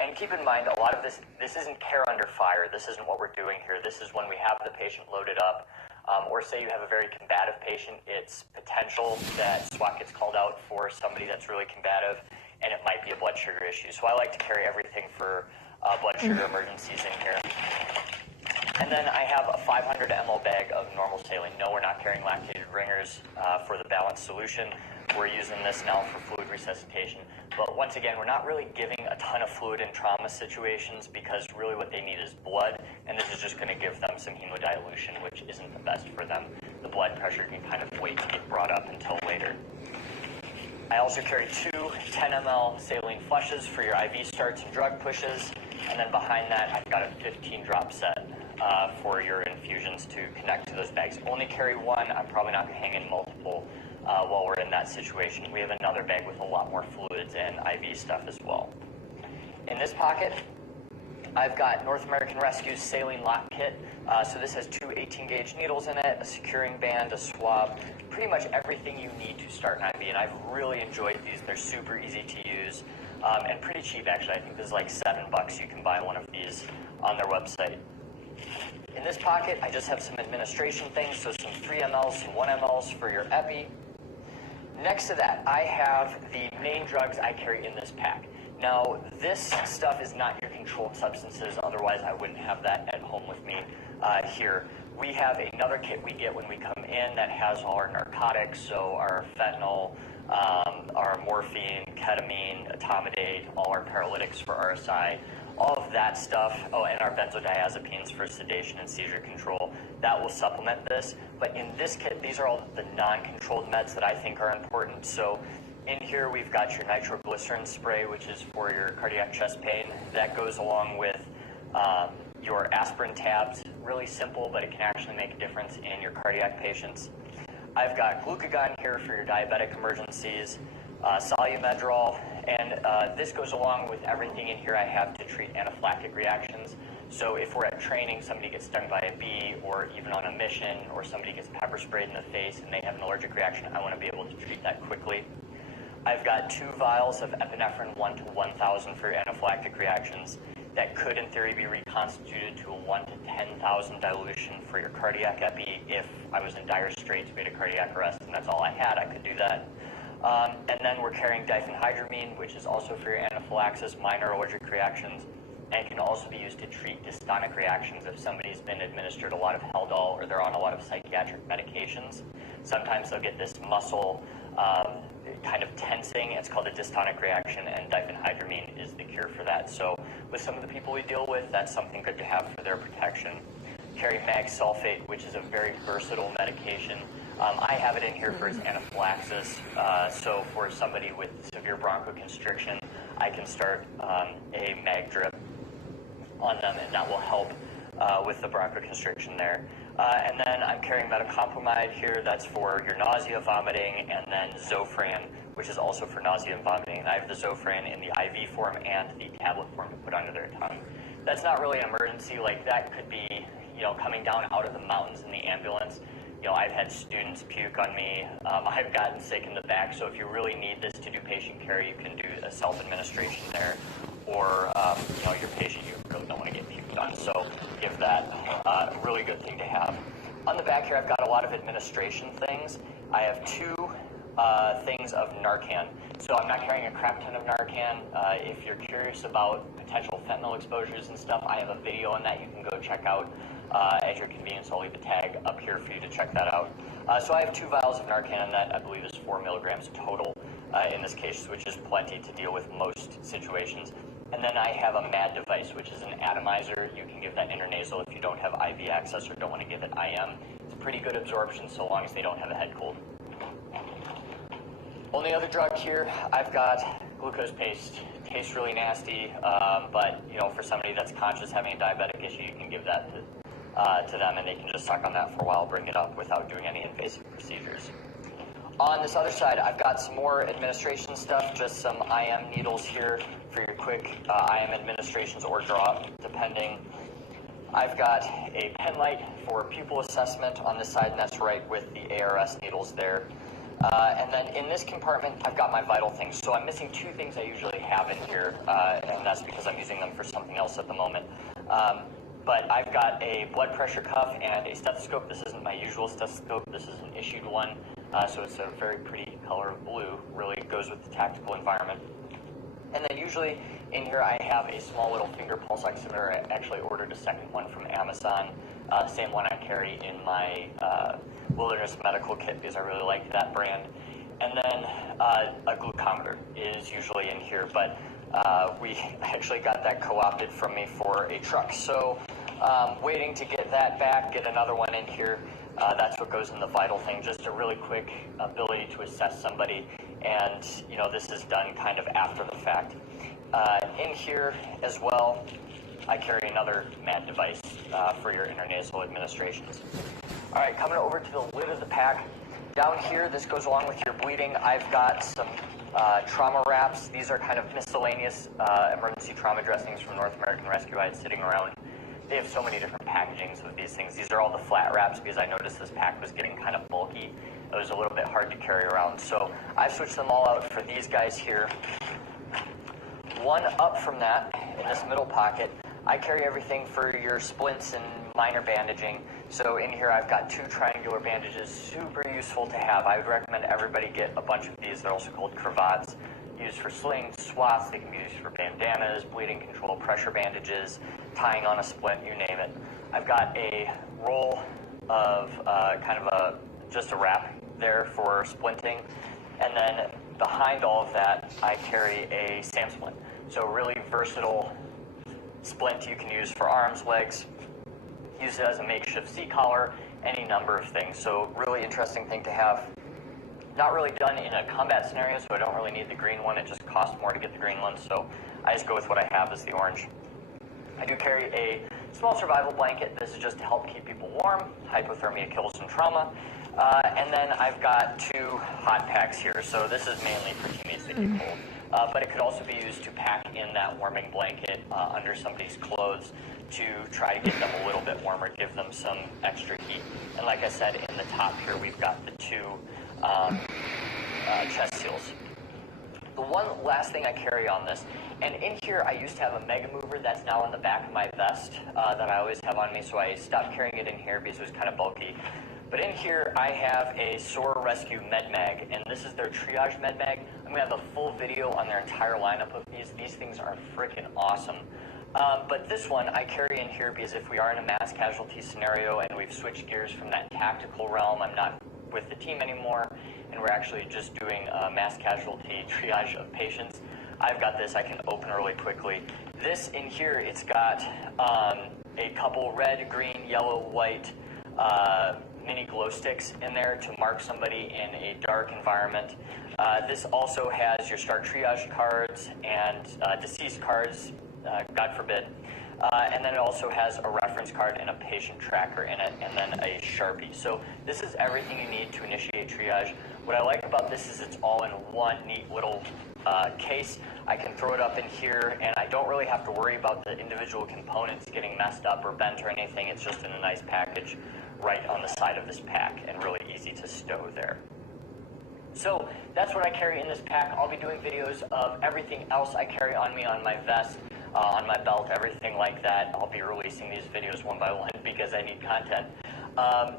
And keep in mind, a lot of this isn't care under fire. This isn't what we're doing here. This is when we have the patient loaded up, or say you have a very combative patient, it's potential that SWAT gets called out for somebody that's really combative, and it might be a blood sugar issue. So I like to carry everything for blood sugar emergencies in here. And then I have a 500 ml bag of normal saline. No, we're not carrying lactated ringers for the balanced solution. We're using this now for fluid resuscitation. But once again, we're not really giving a ton of fluid in trauma situations because really what they need is blood, and this is just going to give them some hemodilution, which isn't the best for them. The blood pressure can kind of wait to get brought up until later. I also carry 2 10 ml saline flushes for your IV starts and drug pushes. And then behind that, I've got a 15 drop set for your infusions to connect to those bags. Only carry 1. I'm probably not going to hang in multiple while we're in that situation. We have another bag with a lot more fluids and IV stuff as well. In this pocket, I've got North American Rescue's saline lock kit. So this has 2 18-gauge needles in it, a securing band, a swab, pretty much everything you need to start an IV. And I've really enjoyed these. They're super easy to use and pretty cheap, actually. I think this is like $7 you can buy one of these on their website. In this pocket, I just have some administration things, so some 3 mLs, some 1 mLs for your epi. Next to that, I have the main drugs I carry in this pack. Now, this stuff is not your controlled substances, otherwise I wouldn't have that at home with me here. We have another kit we get when we come in that has all our narcotics, so our fentanyl, our morphine, ketamine, etomidate, all our paralytics for RSI, all of that stuff. Oh, and our benzodiazepines for sedation and seizure control. That will supplement this. But in this kit, these are all the non-controlled meds that I think are important. So in here, we've got your nitroglycerin spray, which is for your cardiac chest pain. That goes along with your aspirin tabs. Really simple, but it can actually make a difference in your cardiac patients. I've got glucagon here for your diabetic emergencies, Solumedrol, and this goes along with everything in here I have to treat anaphylactic reactions. So if we're at training, somebody gets stung by a bee, or even on a mission, or somebody gets pepper sprayed in the face and they have an allergic reaction, I want to be able to treat that quickly. I've got 2 vials of epinephrine 1 to 1,000 for anaphylactic reactions that could, in theory, be reconstituted to a 1 to 10,000 dilution for your cardiac epi. If I was in dire straits, we had a cardiac arrest, and that's all I had, I could do that. And then we're carrying diphenhydramine, which is also for your anaphylaxis, minor allergic reactions, and can also be used to treat dystonic reactions if somebody's been administered a lot of Haldol or they're on a lot of psychiatric medications. Sometimes they'll get this muscle kind of tensing. It's called a dystonic reaction, and diphenhydramine is the cure for that. So with some of the people we deal with, that's something good to have for their protection. Carry mag sulfate, which is a very versatile medication. I have it in here for its anaphylaxis. So for somebody with severe bronchoconstriction, I can start a mag drip on them, and that will help with the bronchoconstriction there. And then I'm carrying metoclopramide here. That's for your nausea, vomiting, and then Zofran, which is also for nausea and vomiting. And I have the Zofran in the IV form and the tablet form to put under their tongue. That's not really an emergency. Like, that could be, coming down out of the mountains in the ambulance. I've had students puke on me. I've gotten sick in the back. So if you really need this to do patient care, you can do a self-administration there. Or, your patient, you really don't want to get puked on. So give that a really good thing to have. On the back here, I've got a lot of administration things. I have two things of Narcan. So I'm not carrying a crap ton of Narcan. If you're curious about potential fentanyl exposures and stuff, I have a video on that you can go check out at your convenience. I'll leave a tag up here for you to check that out. So I have 2 vials of Narcan, and that I believe is 4 milligrams total in this case, which is plenty to deal with most situations. And then I have a MAD device, which is an atomizer. You can give that intranasal if you don't have IV access or don't want to give it IM. It's pretty good absorption so long as they don't have a head cold. Only other drug here, I've got glucose paste. Tastes really nasty, but for somebody that's conscious having a diabetic issue, you can give that to them, and they can just suck on that for a while, bring it up without doing any invasive procedures. On this other side, I've got some more administration stuff, just some IM needles here for your quick IM administrations or drop, depending. I've got a pen light for pupil assessment on this side, and that's right with the ARS needles there. And then in this compartment, I've got my vital things. So I'm missing 2 things I usually have in here, and that's because I'm using them for something else at the moment. But I've got a blood pressure cuff and a stethoscope. This isn't my usual stethoscope. This is an issued one. So it's a very pretty color of blue. Really goes with the tactical environment. And then usually in here I have a small little finger pulse oximeter. I actually ordered a second one from Amazon. Same one I carry in my Wilderness Medical Kit because I really like that brand. And then a glucometer is usually in here, but we actually got that co-opted from me for a truck. So waiting to get that back, get another one in here. That's what goes in the vital thing, just a really quick ability to assess somebody. And, this is done kind of after the fact. In here as well, I carry another MAD device for your intranasal administrations. All right, coming over to the lid of the pack. Down here, this goes along with your bleeding. I've got some trauma wraps. These are kind of miscellaneous emergency trauma dressings from North American Rescue. I had sitting around. They have so many different packagings of these things. These are all the flat wraps because I noticed this pack was getting kind of bulky. It was a little bit hard to carry around. So I've switched them all out for these guys here. One up from that in this middle pocket, I carry everything for your splints and minor bandaging. So in here I've got 2 triangular bandages, super useful to have. I would recommend everybody get a bunch of these. They're also called cravats. Used for slings, swaths, they can be used for bandanas, bleeding control, pressure bandages, tying on a splint, you name it. I've got a roll of just a wrap there for splinting. And then behind all of that, I carry a SAM splint. So really versatile splint you can use for arms, legs, use it as a makeshift C-collar, any number of things. So really interesting thing to have. Not really done in a combat scenario, so I don't really need the green one. It just costs more to get the green one, so I just go with what I have as the orange. I do carry a small survival blanket. This is just to help keep people warm. Hypothermia kills some trauma. And then I've got 2 hot packs here. So this is mainly for teammates that get cold. But it could also be used to pack in that warming blanket under somebody's clothes to try to get them a little bit warmer, give them some extra heat. And like I said, in the top here, we've got the 2 chest seals. The one last thing I carry on this, and in here I used to have a Mega Mover that's now in the back of my vest that I always have on me, so I stopped carrying it in here because it was kind of bulky. But in here I have a SOAR Rescue Med Mag, and this is their Triage Med Mag. I'm going to have a full video on their entire lineup of these. These things are freaking awesome. But this one I carry in here because if we are in a mass casualty scenario and we've switched gears from that tactical realm, I'm not with the team anymore, and we're actually just doing mass casualty triage of patients. I've got this I can open really quickly. This in here, it's got a couple red, green, yellow, white mini glow sticks in there to mark somebody in a dark environment. This also has your start triage cards and deceased cards, God forbid. And then it also has a reference card and a patient tracker in it, and then a Sharpie. So this is everything you need to initiate triage. What I like about this is it's all in one neat little case. I can throw it up in here, and I don't really have to worry about the individual components getting messed up or bent or anything. It's just in a nice package right on the side of this pack, and really easy to stow there. So that's what I carry in this pack. I'll be doing videos of everything else I carry on me, on my vest, on my belt, everything like that. I'll be releasing these videos one by one because I need content.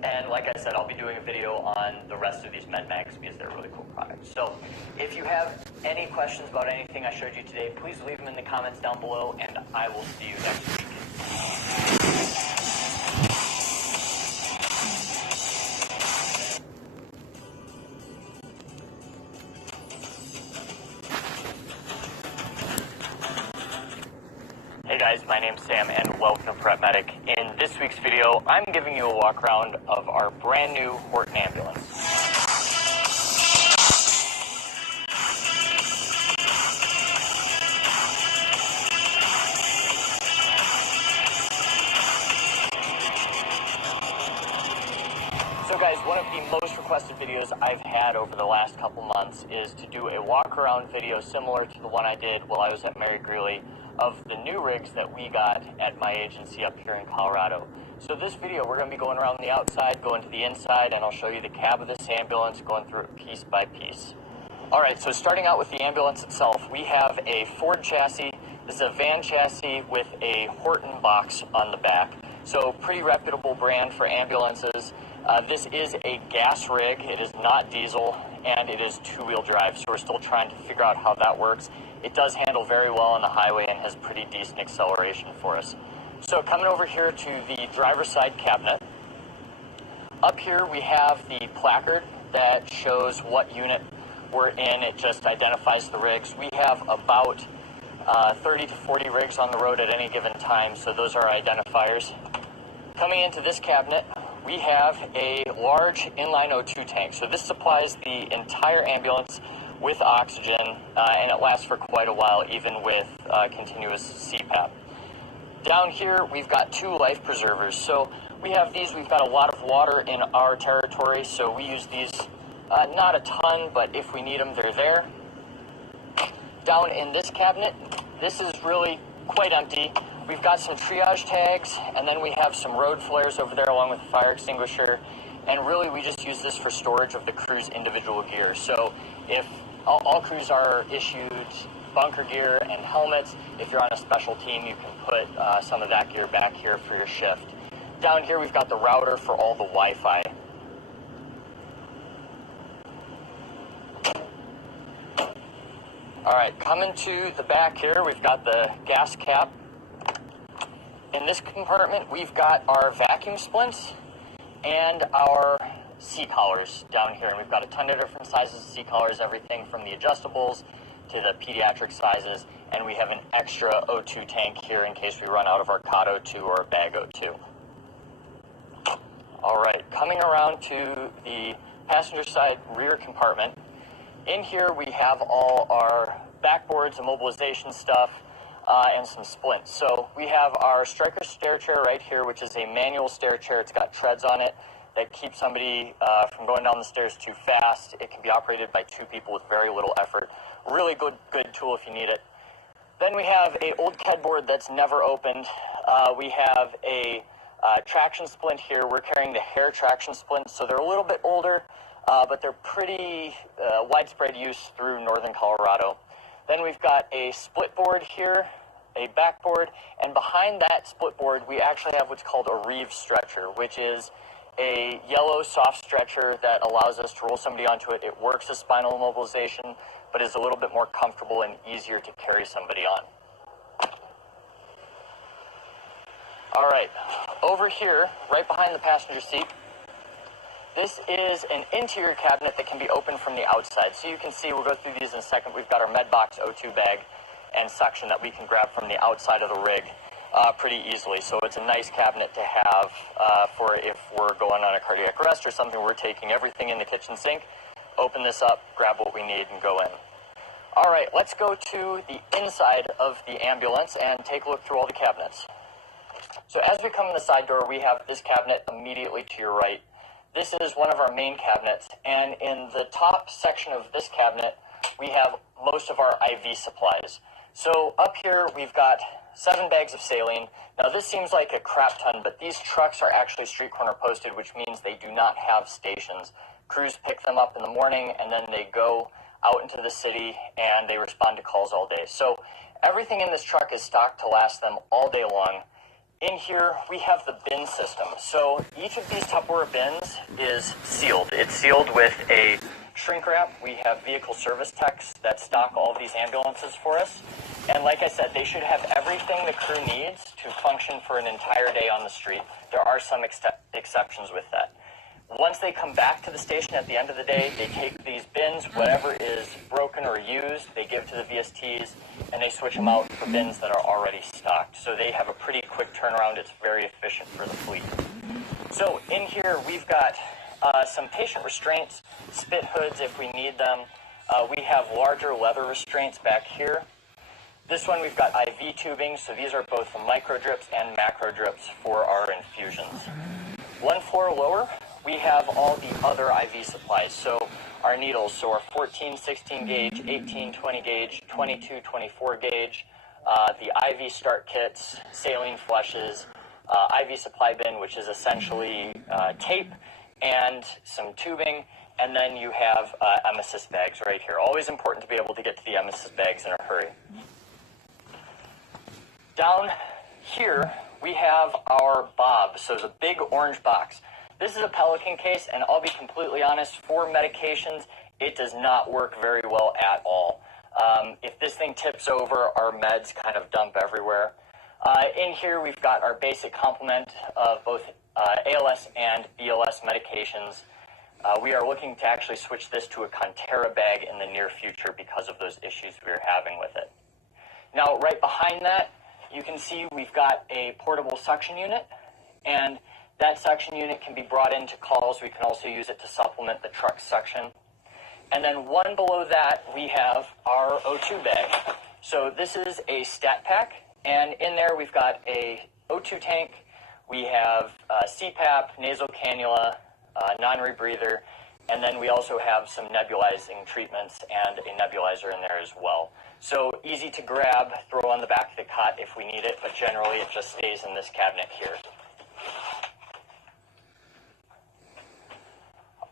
And like I said, I'll be doing a video on the rest of these med mags because they're really cool products. So if you have any questions about anything I showed you today, please leave them in the comments down below, and I will see you next week. Hey guys, my name's Sam and welcome to Prep Medic. In this week's video, I'm giving you a walk around of our brand new Horton ambulance. So guys, one of the most requested videos I've had over the last couple months is to do a walk around video similar to the one I did while I was at Mary Greeley of the new rigs that we got at my agency up here in Colorado. So this video, we're going to be going around the outside, going to the inside, and I'll show you the cab of this ambulance, going through it piece by piece. Alright, so starting out with the ambulance itself, we have a Ford chassis. This is a van chassis with a Horton box on the back. So pretty reputable brand for ambulances. This is a gas rig, it is not diesel, and it is two-wheel drive, so we're still trying to figure out how that works. It does handle very well on the highway and has pretty decent acceleration for us. So coming over here to the driver's side cabinet, up here we have the placard that shows what unit we're in. It just identifies the rigs. We have about 30 to 40 rigs on the road at any given time, so those are our identifiers. Coming into this cabinet, we have a large inline O2 tank. So this supplies the entire ambulance with oxygen, and it lasts for quite a while, even with continuous CPAP. Down here, we've got two life preservers. So we have these, we've got a lot of water in our territory, so we use these, not a ton, but if we need them, they're there. Down in this cabinet, this is really quite empty. We've got some triage tags, and then we have some road flares over there along with the fire extinguisher. And really, we just use this for storage of the crew's individual gear. So if all crews are issued bunker gear and helmets, if you're on a special team, you can put some of that gear back here for your shift. Down here, we've got the router for all the Wi-Fi. All right, coming to the back here, we've got the gas cap. In this compartment, we've got our vacuum splints and our C-collars down here. And we've got a ton of different sizes of C-collars, everything from the adjustables to the pediatric sizes. And we have an extra O2 tank here in case we run out of our cot O2 or bag O2. All right, coming around to the passenger side rear compartment. In here, we have all our backboards, immobilization stuff, and some splints. So we have our Stryker stair chair right here, which is a manual stair chair. It's got treads on it that keep somebody from going down the stairs too fast. It can be operated by two people with very little effort. Really good tool if you need it. Then we have a old KED board that's never opened. We have a traction splint here. We're carrying the Hare traction splints, so they're a little bit older, but they're pretty widespread use through northern Colorado. Then we've got a split board here, a backboard, and behind that split board, we actually have what's called a Reeve stretcher, which is a yellow soft stretcher that allows us to roll somebody onto it. It works as spinal immobilization, but is a little bit more comfortable and easier to carry somebody on. All right, over here, right behind the passenger seat, this is an interior cabinet that can be opened from the outside. So you can see, we'll go through these in a second, we've got our MedBox O2 bag and suction that we can grab from the outside of the rig. pretty easily. So it's a nice cabinet to have for if we're going on a cardiac arrest or something, we're taking everything in the kitchen sink, open this up, grab what we need, and go in. All right, let's go to the inside of the ambulance and take a look through all the cabinets. So as we come in the side door, we have this cabinet immediately to your right. This is one of our main cabinets, and in the top section of this cabinet, we have most of our IV supplies. So up here, we've got 7 bags of saline. Now this seems like a crap ton, but these trucks are actually street corner posted, which means they do not have stations. Crews pick them up in the morning, and then they go out into the city, and they respond to calls all day. So everything in this truck is stocked to last them all day long. In here, we have the bin system. So each of these Tupperware bins is sealed. It's sealed with a shrink wrap. We have vehicle service techs that stock all of these ambulances for us. And like I said, they should have everything the crew needs to function for an entire day on the street. There are some exceptions with that. Once they come back to the station at the end of the day, they take these bins, whatever is broken or used, they give to the VSTs, and they switch them out for bins that are already stocked. So they have a pretty quick turnaround. It's very efficient for the fleet. So in here, we've got some patient restraints, spit hoods if we need them. We have larger leather restraints back here. This one, we've got IV tubing, so these are both the micro drips and macro drips for our infusions. One floor lower, we have all the other IV supplies. So our needles, so our 14, 16 gauge, 18, 20 gauge, 22, 24 gauge, the IV start kits, saline flushes, IV supply bin, which is essentially tape and some tubing, and then you have emesis bags right here. Always important to be able to get to the emesis bags in a hurry. Down here, we have our Bob, so the big orange box. This is a Pelican case, and I'll be completely honest, for medications, it does not work very well at all. If this thing tips over, our meds kind of dump everywhere. In here, we've got our basic complement of both ALS and BLS medications. We are looking to actually switch this to a Conterra bag in the near future because of those issues we are having with it. Now, right behind that, you can see we've got a portable suction unit, and that suction unit can be brought into calls. We can also use it to supplement the truck suction. And then one below that, we have our O2 bag. So this is a stat pack, and in there we've got a O2 tank, we have CPAP, nasal cannula, non-rebreather, and then we also have some nebulizing treatments and a nebulizer in there as well. So easy to grab, throw on the back of the cot if we need it, but generally it just stays in this cabinet here.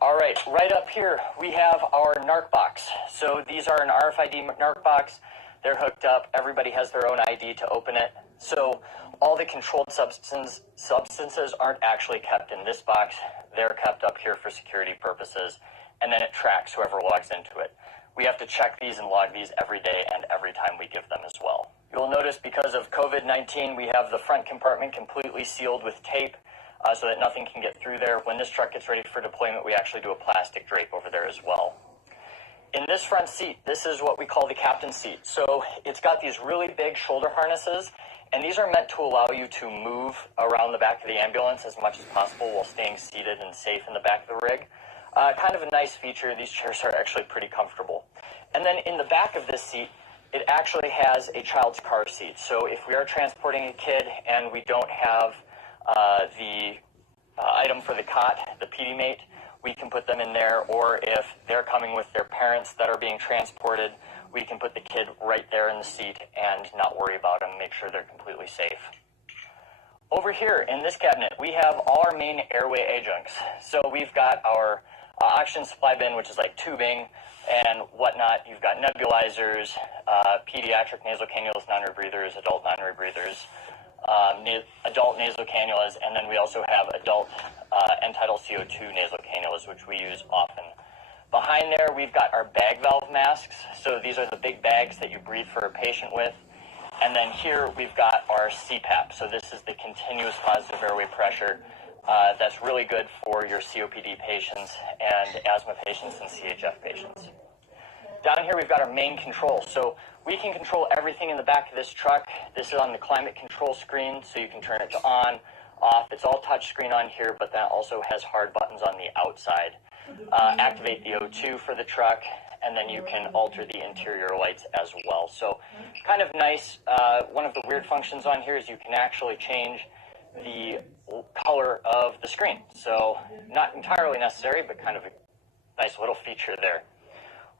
All right up here, we have our NARC box. So these are an RFID NARC box. They're hooked up. Everybody has their own ID to open it. So all the controlled substances aren't actually kept in this box. They're kept up here for security purposes, and then it tracks whoever logs into it. We have to check these and log these every day and every time we give them as well. You'll notice because of COVID-19, we have the front compartment completely sealed with tape, so that nothing can get through there. When this truck gets ready for deployment, we actually do a plastic drape over there as well. In this front seat, this is what we call the captain's seat. So it's got these really big shoulder harnesses, and these are meant to allow you to move around the back of the ambulance as much as possible while staying seated and safe in the back of the rig. Kind of a nice feature. These chairs are actually pretty comfortable. And then in the back of this seat, it actually has a child's car seat. So if we are transporting a kid and we don't have the item for the cot, the PD-Mate, we can put them in there, or if they're coming with their parents that are being transported, we can put the kid right there in the seat and not worry about them, make sure they're completely safe. Over here in this cabinet, we have all our main airway adjuncts. So we've got our oxygen supply bin, which is like tubing and whatnot. You've got nebulizers, pediatric nasal cannulas, non-rebreathers, adult non-rebreathers, adult nasal cannulas, and then we also have adult end-tidal CO2 nasal cannulas, which we use often. Behind there, we've got our bag valve masks. So these are the big bags that you breathe for a patient with. And then here we've got our CPAP. So this is the continuous positive airway pressure. That's really good for your COPD patients and asthma patients and CHF patients. Down here we've got our main control. So We can control everything in the back of this truck. This is on the climate control screen, so you can turn it to on, off. It's all touch screen on here, but that also has hard buttons on the outside. Activate the O2 for the truck, and then you can alter the interior lights as well. So kind of nice. One of the weird functions on here is you can actually change the color of the screen. So not entirely necessary, but kind of a nice little feature there.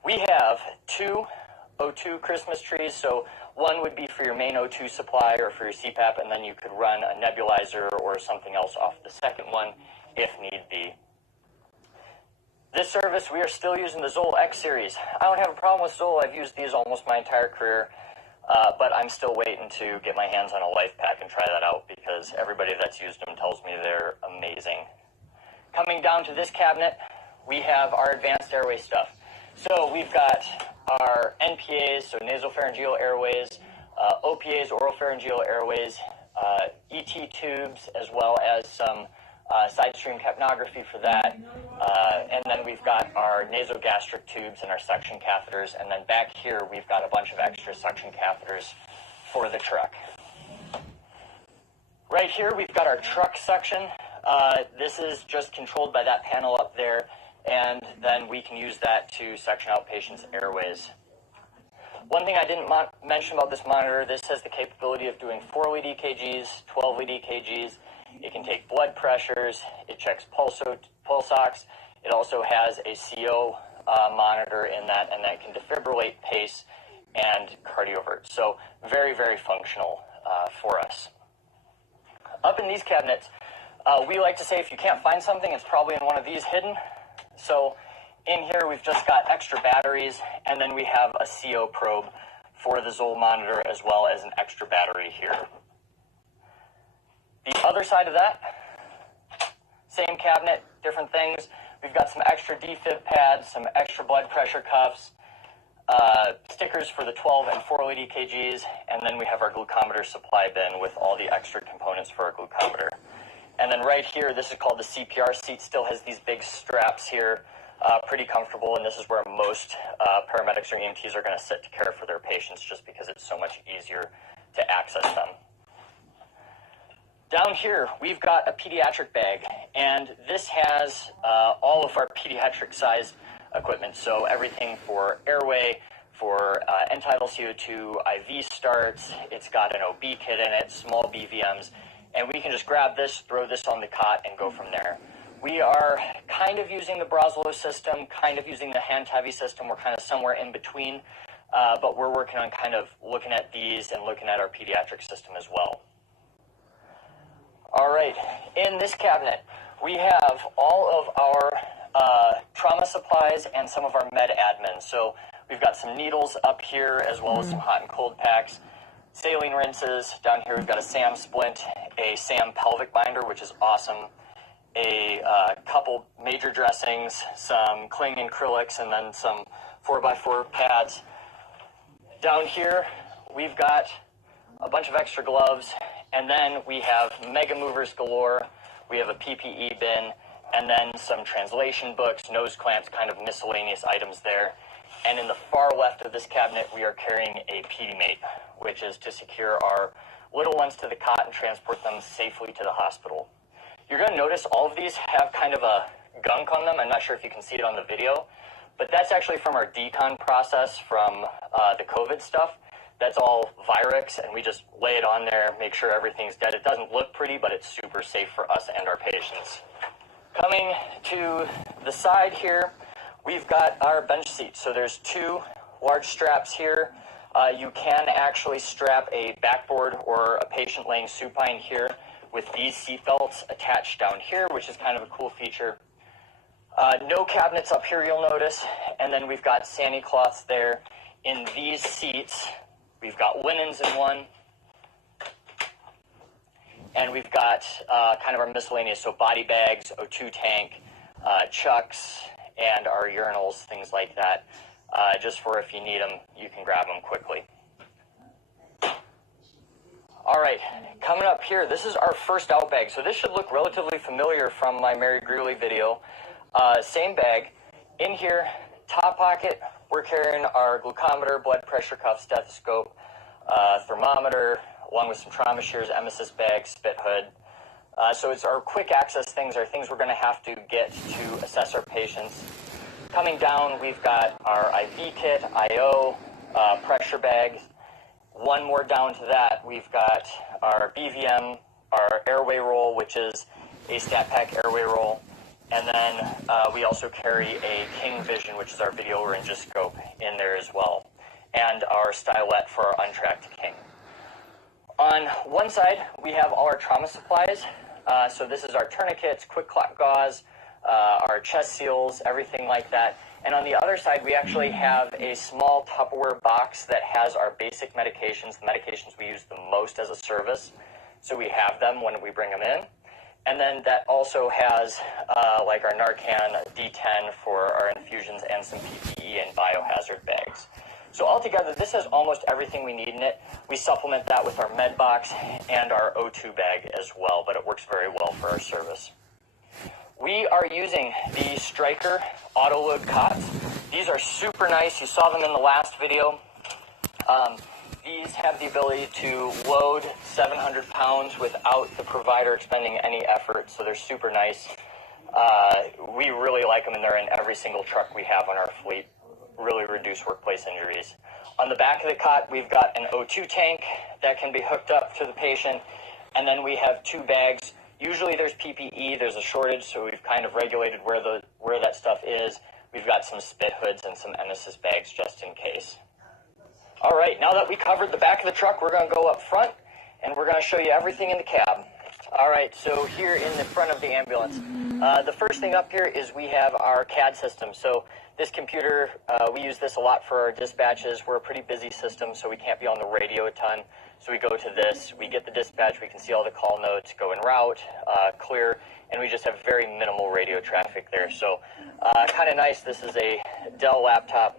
We have two O2 Christmas trees. So one would be for your main O2 supply or for your CPAP, and then you could run a nebulizer or something else off the second one if need be. This service, we are still using the Zoll X series. I don't have a problem with Zoll. I've used these almost my entire career, but I'm still waiting to get my hands on a LifePak and try that out because everybody that's used them tells me they're amazing. Coming down to this cabinet, we have our advanced airway stuff. So we've got our NPAs, so nasopharyngeal airways, OPAs, oropharyngeal airways, ET tubes, as well as some side stream capnography for that. And then we've got our nasogastric tubes and our suction catheters. And then back here, we've got a bunch of extra suction catheters for the truck. Right here, we've got our truck suction. This is just controlled by that panel up there. And then we can use that to suction out patients' airways. One thing I didn't mention about this monitor, this has the capability of doing 4-lead EKGs, 12-lead EKGs. It can take blood pressures. It checks pulse ox. It also has a CO monitor in that, and that can defibrillate pace and cardiovert. So very, very functional for us. Up in these cabinets, we like to say if you can't find something, it's probably in one of these hidden. So in here, we've just got extra batteries, and then we have a CO probe for the Zoll monitor, as well as an extra battery here. The other side of that, same cabinet, different things. We've got some extra defib pads, some extra blood pressure cuffs, stickers for the 12 and 4-lead EKGs, and then we have our glucometer supply bin with all the extra components for our glucometer. And then right here, this is called the CPR seat, still has these big straps here, pretty comfortable, and this is where most paramedics or EMTs are going to sit to care for their patients just because it's so much easier to access them. Down here, we've got a pediatric bag, and this has all of our pediatric-sized equipment, so everything for airway, for end-tidal CO2, IV starts, it's got an OB kit in it, small BVMs, and we can just grab this, throw this on the cot, and go from there. We are kind of using the Brasilo system, kind of using the Handtavi system. We're kind of somewhere in between, but we're working on kind of looking at these and looking at our pediatric system as well. All right, in this cabinet, we have all of our trauma supplies and some of our med admin. So we've got some needles up here, as well as some hot and cold packs. Saline rinses. Down here we've got a SAM splint, a SAM pelvic binder, which is awesome, a couple major dressings, some cling acrylics, and then some 4x4 pads. Down here we've got a bunch of extra gloves, and then we have mega movers galore. We have a PPE bin, and then some translation books, nose clamps, kind of miscellaneous items there. And in the far left of this cabinet, we are carrying a PediMate, which is to secure our little ones to the cot and transport them safely to the hospital. You're going to notice all of these have kind of a gunk on them. I'm not sure if you can see it on the video, but that's actually from our decon process from the COVID stuff. That's all Virex, and we just lay it on there, make sure everything's dead. It doesn't look pretty, but it's super safe for us and our patients. Coming to the side here, we've got our bench seat. So there's two large straps here. You can actually strap a backboard or a patient laying supine here with these seat belts attached down here, which is kind of a cool feature. No cabinets up here, you'll notice. And then we've got Sani cloths there. In these seats, we've got linens in one. And we've got kind of our miscellaneous, so body bags, O2 tank, chucks, and our urinals, things like that. Just for if you need them, you can grab them quickly. All right, coming up here, this is our first out bag. So this should look relatively familiar from my Mary Greeley video. Same bag. In here, top pocket, we're carrying our glucometer, blood pressure cuff, stethoscope, thermometer, along with some trauma shears, emesis bag, spit hood. So it's our quick access things, are things we're going to have to get to assess our patients. Coming down, we've got our IV kit, IO, pressure bags. One more down to that, we've got our BVM, our airway roll, which is a StatPack airway roll. And then we also carry a King Vision, which is our video laryngoscope, in there as well. And our stylet for our untracked King. On one side, we have all our trauma supplies. So this is our tourniquets, quick clot gauze, our chest seals, everything like that. And on the other side, we actually have a small Tupperware box that has our basic medications, the medications we use the most as a service. So we have them when we bring them in. And then that also has like our Narcan D10 for our infusions and some PPE and biohazard bags. So altogether, this has almost everything we need in it. We supplement that with our med box and our O2 bag as well, but it works very well for our service. We are using the Stryker auto-load cots. These are super nice. You saw them in the last video. These have the ability to load 700 pounds without the provider expending any effort, so they're super nice. We really like them, and they're in every single truck we have on our fleet. Really reduce workplace injuries. On the back of the cot, we've got an O2 tank that can be hooked up to the patient, and then we have 2 bags. Usually there's PPE, there's a shortage, so we've kind of regulated where that stuff is. We've got some spit hoods and some emesis bags just in case. All right, now that we covered the back of the truck, we're going to go up front, and we're going to show you everything in the cab. All right, so here in the front of the ambulance, the first thing up here is we have our CAD system. So this computer, we use this a lot for our dispatches. We're a pretty busy system, so we can't be on the radio a ton. So we go to this, we get the dispatch, we can see all the call notes, go en route, clear, and we just have very minimal radio traffic there. So kind of nice. This is a Dell laptop.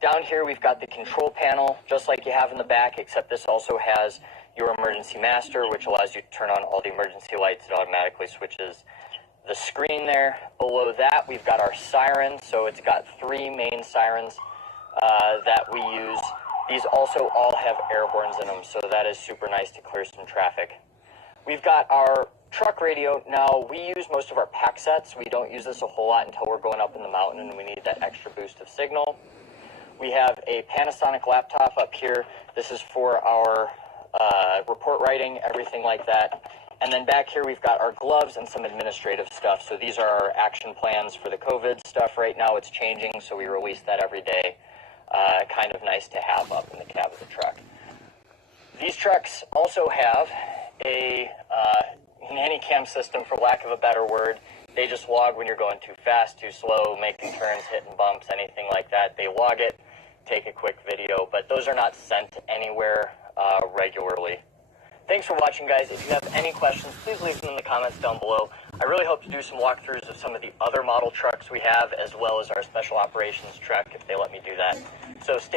Down here, we've got the control panel, just like you have in the back, except this also has your emergency master, which allows you to turn on all the emergency lights. It automatically switches the screen there. Below that, we've got our sirens. So it's got 3 main sirens that we use. These also all have airbornes in them, so that is super nice to clear some traffic. We've got our truck radio. Now, we use most of our pack sets. We don't use this a whole lot until we're going up in the mountain and we need that extra boost of signal. We have a Panasonic laptop up here. This is for our report writing, everything like that. And then back here, we've got our gloves and some administrative stuff. So these are our action plans for the COVID stuff. Right now, it's changing, so we release that every day. Kind of nice to have up in the cab of the truck. These trucks also have a nanny cam system, for lack of a better word. They just log when you're going too fast, too slow, making turns, hitting bumps, anything like that. They log it, take a quick video, but those are not sent anywhere regularly. Thanks for watching, guys. If you have any questions, please leave them in the comments down below. I really hope to do some walkthroughs of some of the other model trucks we have, as well as our special operations truck, if they let me do that. So stay